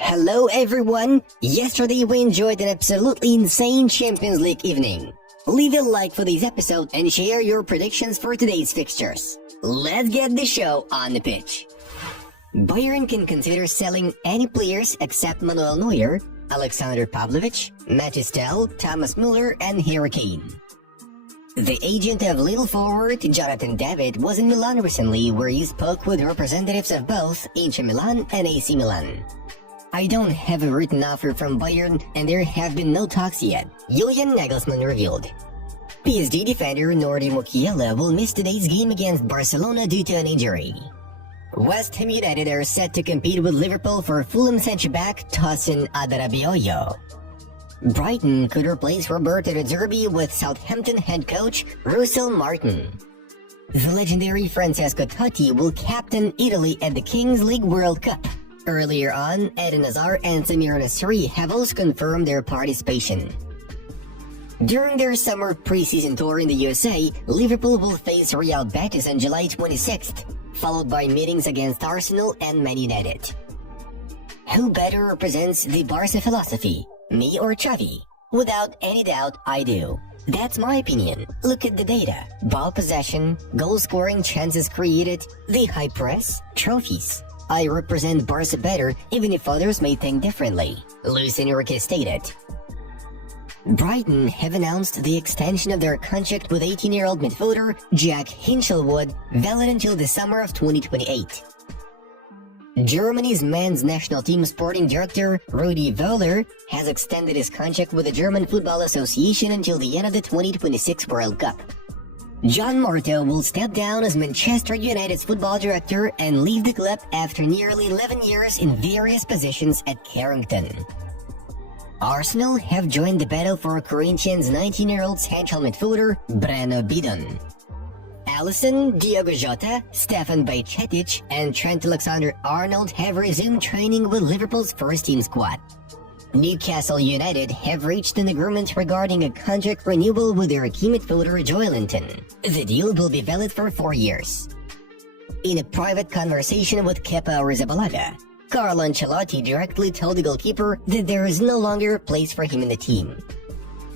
Hello everyone! Yesterday we enjoyed an absolutely insane Champions League evening. Leave a like for this episode and share your predictions for today's fixtures. Let's get the show on the pitch. Bayern can consider selling any players except Manuel Neuer, Alexander Pavlovich, Mathys Tel, Thomas Müller and Harry Kane. The agent of Lille forward Jonathan David was in Milan recently, where he spoke with representatives of both Inter Milan and AC Milan. I don't have a written offer from Bayern and there have been no talks yet, Julian Nagelsmann revealed. PSG defender Nordi Mukiele will miss today's game against Barcelona due to an injury. West Ham United are set to compete with Liverpool for Fulham centre-back Tosin Adarabioyo. Brighton could replace Roberto De Zerbi with Southampton head coach Russell Martin. The legendary Francesco Totti will captain Italy at the Kings League World Cup. Earlier on, Eden Hazard and Samir Nasri have also confirmed their participation. During their summer preseason tour in the USA, Liverpool will face Real Betis on July 26th, followed by meetings against Arsenal and Man United. Who better represents the Barca philosophy, me or Xavi? Without any doubt, I do. That's my opinion. Look at the data. Ball possession, goal scoring chances created, the high press, trophies. I represent Barca better even if others may think differently, Luis Enrique stated. Brighton have announced the extension of their contract with 18-year-old midfielder Jack Hinchelwood, valid until the summer of 2028. Germany's men's national team sporting director Rudi Völler has extended his contract with the German Football Association until the end of the 2026 World Cup. John Morto will step down as Manchester United's football director and leave the club after nearly 11 years in various positions at Carrington. Arsenal have joined the battle for Corinthians' 19-year-old central midfielder Breno Bidon. Alisson, Diogo Jota, Stefan Bajcetic, and Trent Alexander-Arnold have resumed training with Liverpool's first-team squad. Newcastle United have reached an agreement regarding a contract renewal with their key midfielder Joelinton. The deal will be valid for 4 years. In a private conversation with Kepa Arrizabalaga, Carlo Ancelotti directly told the goalkeeper that there is no longer a place for him in the team.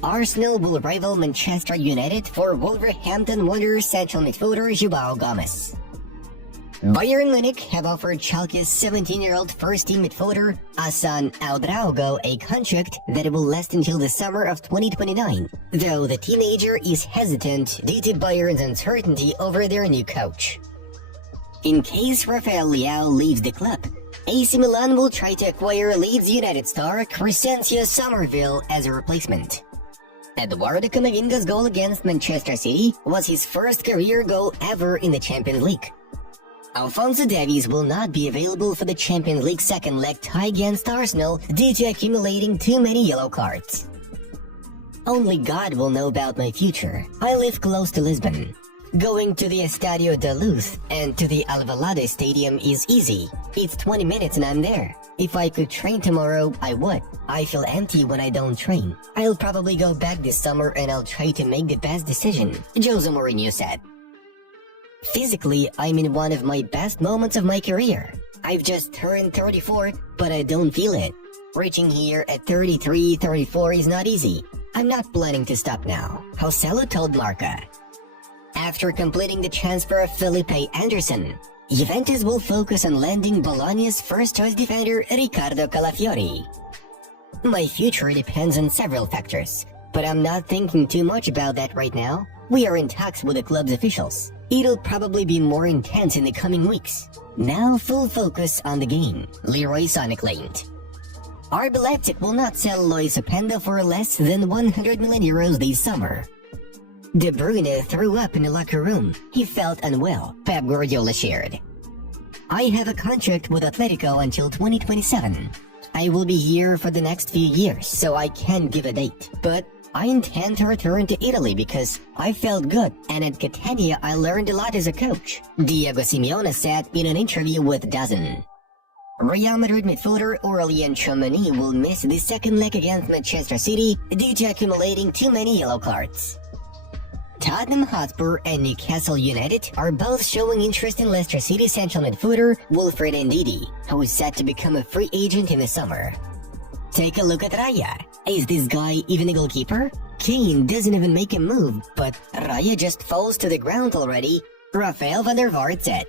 Arsenal will rival Manchester United for Wolverhampton Wanderers central midfielder João Gomes. Bayern Munich have offered Schalke's 17-year-old first-team midfielder Hassan Ouedraogo a contract that will last until the summer of 2029, though the teenager is hesitant due to Bayern's uncertainty over their new coach. In case Rafael Leao leaves the club, AC Milan will try to acquire Leeds United star Crescencio Somerville as a replacement. Eduardo Camavinga's goal against Manchester City was his first career goal ever in the Champions League. Alphonso Davies will not be available for the Champions League second leg tie against Arsenal due to accumulating too many yellow cards. Only God will know about my future. I live close to Lisbon. Going to the Estadio da Luz and to the Alvalade Stadium is easy. It's 20 minutes and I'm there. If I could train tomorrow, I would. I feel empty when I don't train. I'll probably go back this summer and I'll try to make the best decision, Jose Mourinho said. Physically, I'm in one of my best moments of my career. I've just turned 34, but I don't feel it. Reaching here at 33, 34 is not easy. I'm not planning to stop now, Joselu told Marca. After completing the transfer of Felipe Anderson, Juventus will focus on landing Bologna's first-choice defender Riccardo Calafiori. My future depends on several factors, but I'm not thinking too much about that right now. We are in talks with the club's officials. It'll probably be more intense in the coming weeks. Now full focus on the game, Leroy Sané claimed. RB Leipzig will not sell Lois Openda for less than 100 million euros this summer. De Bruyne threw up in the locker room. He felt unwell, Pep Guardiola shared. I have a contract with Atletico until 2027. I will be here for the next few years, so I can't give a date. But I intend to return to Italy because I felt good, and at Catania I learned a lot as a coach, Diego Simeone said in an interview with DAZN. Real Madrid midfielder Aurelien Tchouameni will miss the second leg against Manchester City due to accumulating too many yellow cards. Tottenham Hotspur and Newcastle United are both showing interest in Leicester City central midfielder Wilfred Ndidi, who is set to become a free agent in the summer. Take a look at Raya. Is this guy even a goalkeeper? Kane doesn't even make a move, but Raya just falls to the ground already. Rafael van der Vaart said.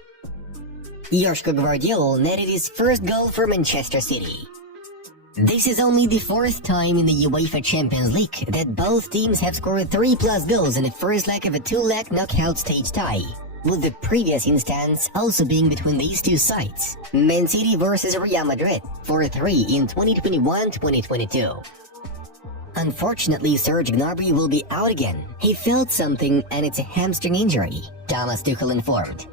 Joshua Gvardiol netted his first goal for Manchester City. This is only the fourth time in the UEFA Champions League that both teams have scored 3+ goals in the first leg of a 2-leg knockout stage tie, with the previous instance also being between these two sides, Man City versus Real Madrid, 4-3 in 2021-2022. Unfortunately, Serge Gnabry will be out again. He felt something and it's a hamstring injury, Thomas Tuchel informed.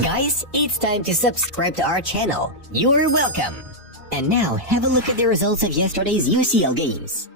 Guys, it's time to subscribe to our channel. You're welcome! And now, have a look at the results of yesterday's UCL games.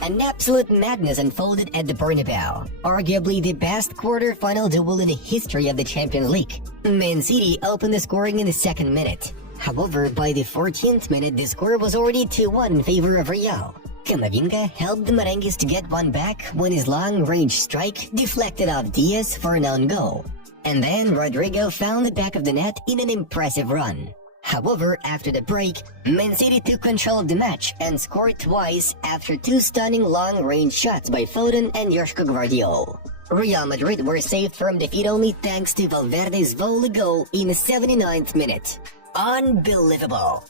An absolute madness unfolded at the Bernabeu, arguably the best quarter-final duel in the history of the Champions League. Man City opened the scoring in the second minute. However, by the 14th minute, the score was already 2-1 in favor of Real. Camavinga helped the Merengues to get one back when his long-range strike deflected off Diaz for an own goal. And then Rodrigo found the back of the net in an impressive run. However, after the break, Man City took control of the match and scored twice after two stunning long-range shots by Foden and Joshua Gvardiol. Real Madrid were saved from defeat only thanks to Valverde's volley goal in the 79th minute. Unbelievable!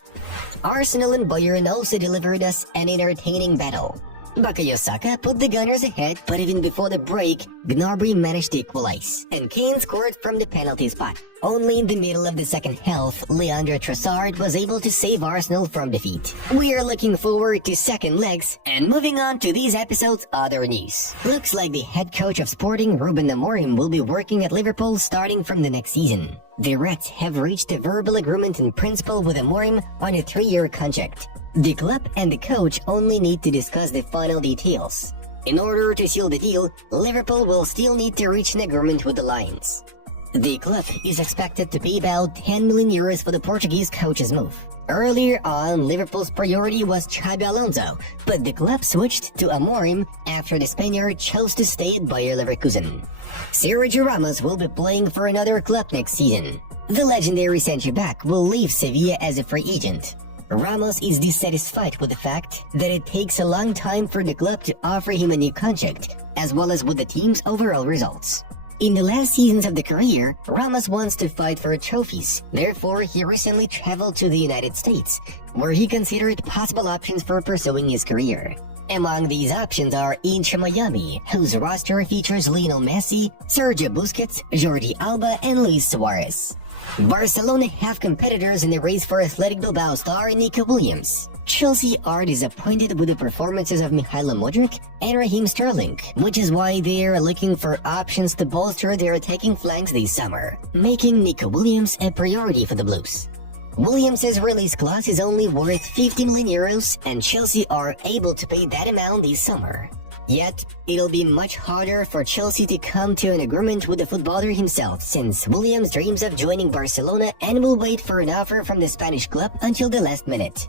Arsenal and Bayern also delivered us an entertaining battle. Bukayo Saka put the Gunners ahead, but even before the break, Gnabry managed to equalize, and Kane scored from the penalty spot. Only in the middle of the second half, Leandro Trossard was able to save Arsenal from defeat. We are looking forward to second legs, and moving on to these episodes' other news. Looks like the head coach of Sporting, Ruben Amorim, will be working at Liverpool starting from the next season. The Reds have reached a verbal agreement in principle with Amorim on a 3-year contract. The club and the coach only need to discuss the final details. In order to seal the deal, Liverpool will still need to reach an agreement with the Lions. The club is expected to pay about 10 million euros for the Portuguese coach's move. Earlier on, Liverpool's priority was Xabi Alonso, but the club switched to Amorim after the Spaniard chose to stay at Bayer Leverkusen. Sergio Ramos will be playing for another club next season. The legendary centre-back will leave Sevilla as a free agent. Ramos is dissatisfied with the fact that it takes a long time for the club to offer him a new contract, as well as with the team's overall results. In the last seasons of the career, Ramos wants to fight for trophies. Therefore, he recently traveled to the United States, where he considered possible options for pursuing his career. Among these options are Inter Miami, whose roster features Lionel Messi, Sergio Busquets, Jordi Alba, and Luis Suarez. Barcelona have competitors in the race for Athletic Bilbao star Nico Williams. Chelsea are disappointed with the performances of Mihailo Mudryk and Raheem Sterling, which is why they are looking for options to bolster their attacking flanks this summer, making Nico Williams a priority for the Blues. Williams' release clause is only worth 50 million euros, and Chelsea are able to pay that amount this summer. Yet, it'll be much harder for Chelsea to come to an agreement with the footballer himself, since Williams dreams of joining Barcelona and will wait for an offer from the Spanish club until the last minute.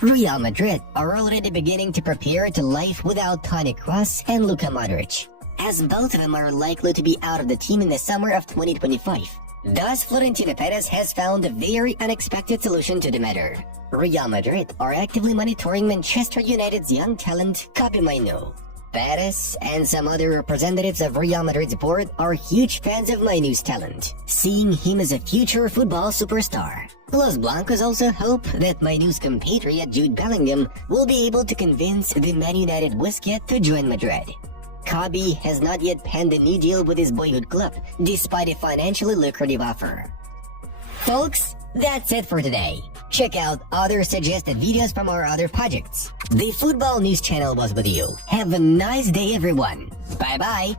Real Madrid are already beginning to prepare to life without Toni Kroos and Luka Modric, as both of them are likely to be out of the team in the summer of 2025. Thus, Florentino Perez has found a very unexpected solution to the matter. Real Madrid are actively monitoring Manchester United's young talent, Kobbie Mainoo. Perez and some other representatives of Real Madrid's board are huge fans of Mainoo's talent, seeing him as a future football superstar. Los Blancos also hope that Mainoo's compatriot Jude Bellingham will be able to convince the Man United Wizkid to join Madrid. Kobbie has not yet penned a new deal with his boyhood club, despite a financially lucrative offer. Folks, that's it for today. Check out other suggested videos from our other projects. The Football News Channel was with you. Have a nice day, everyone. Bye-bye.